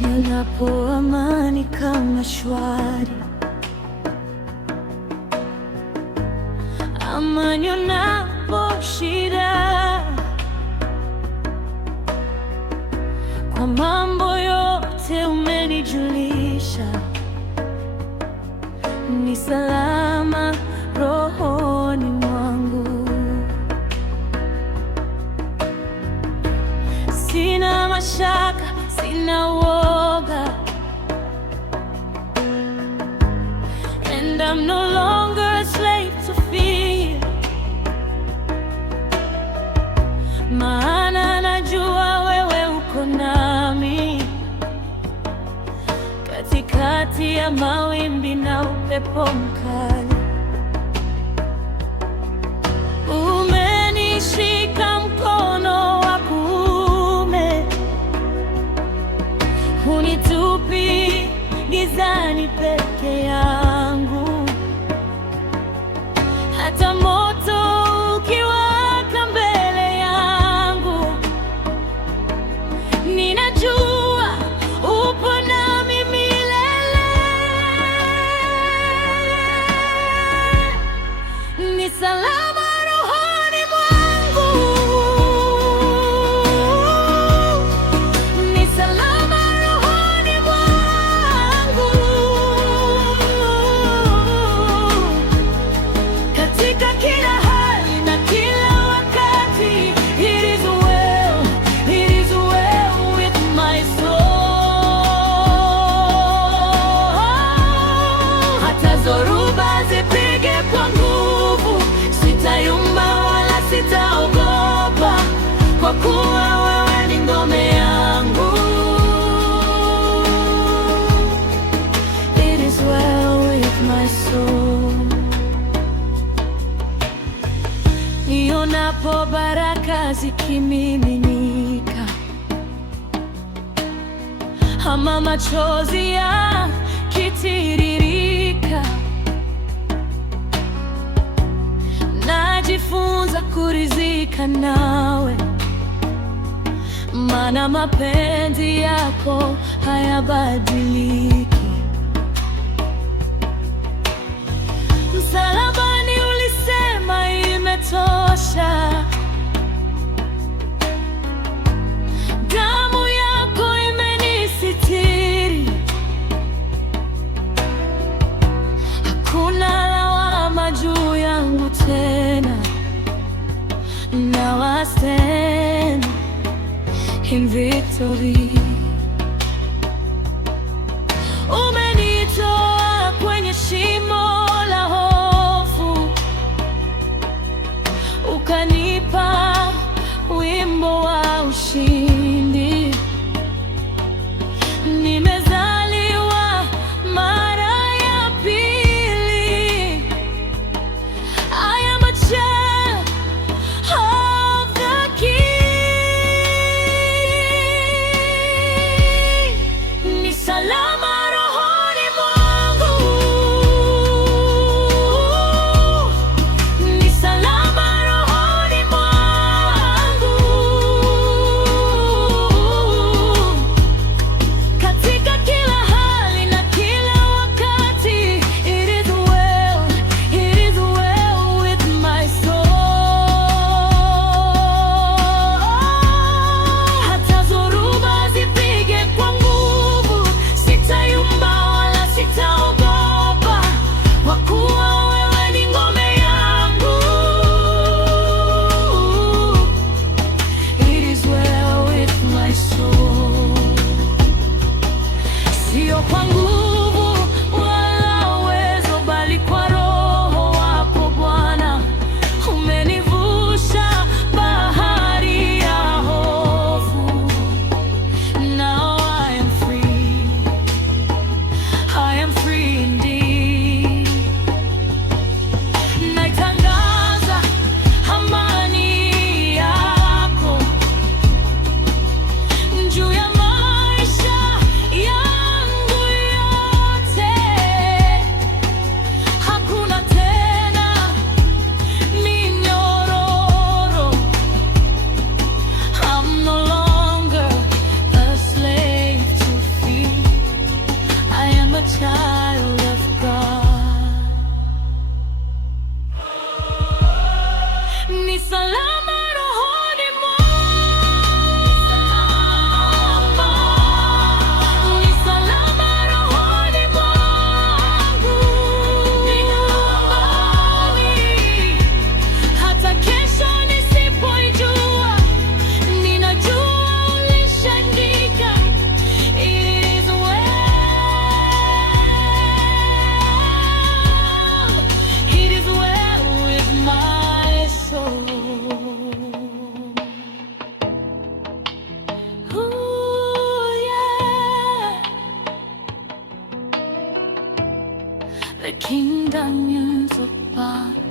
Ninapo amani kama shwari, amani unapo shida, kwa mambo yote umenijulisha, ni salama rohoni mwangu, sina mashaka, sina woga, and I'm no longer a slave to fear, maana najua wewe uko nami, katikati ya mawimbi na upepo mkali. Umenishika mkono wa kuume, hunitupi gizani peke yangu, hata moto ukiwaka mbele yangu, ninajua upo nami milele. Ni salama rohoni mwangu, ni salama rohoni mwangu, katika kila hali na kila wakati. It is well, it is well with my soul. Hata zoruba zipige kwa nguvu, sitayumba wala sitaogopa, kwa kuwa wewe ni ngome yangu. It is well with my soul. Nionapo baraka zikimiminika, ama machozi yakitiririka, najifunza kuridhika nawe, maana mapenzi yako hayabadiliki. Msalabani ulisema imetosha, damu yako imenisitiri, hakuna lawama juu yangu tena. Now I stand in victory. Umenitoa kwenye shimo la hofu, ukanipa wimbo wa ushindi. Nimezaliwa mara ya pili. I am a child of the King. Ni salama rohoni mwangu, ni salama rohoni mwangu, katika kila hali na kila wakati. It is well, it is well with my soul. Hata zoruba zipige kwa nguvu, sitayumba wala sitaogopa, kwa kuwa wewe ni ngome yangu. It is well with my soul. Sio kwa nguvu wala uwezo, bali kwa Roho wako Bwana. Umenivusha bahari ya hofu. Now I am free. The kingdom is upon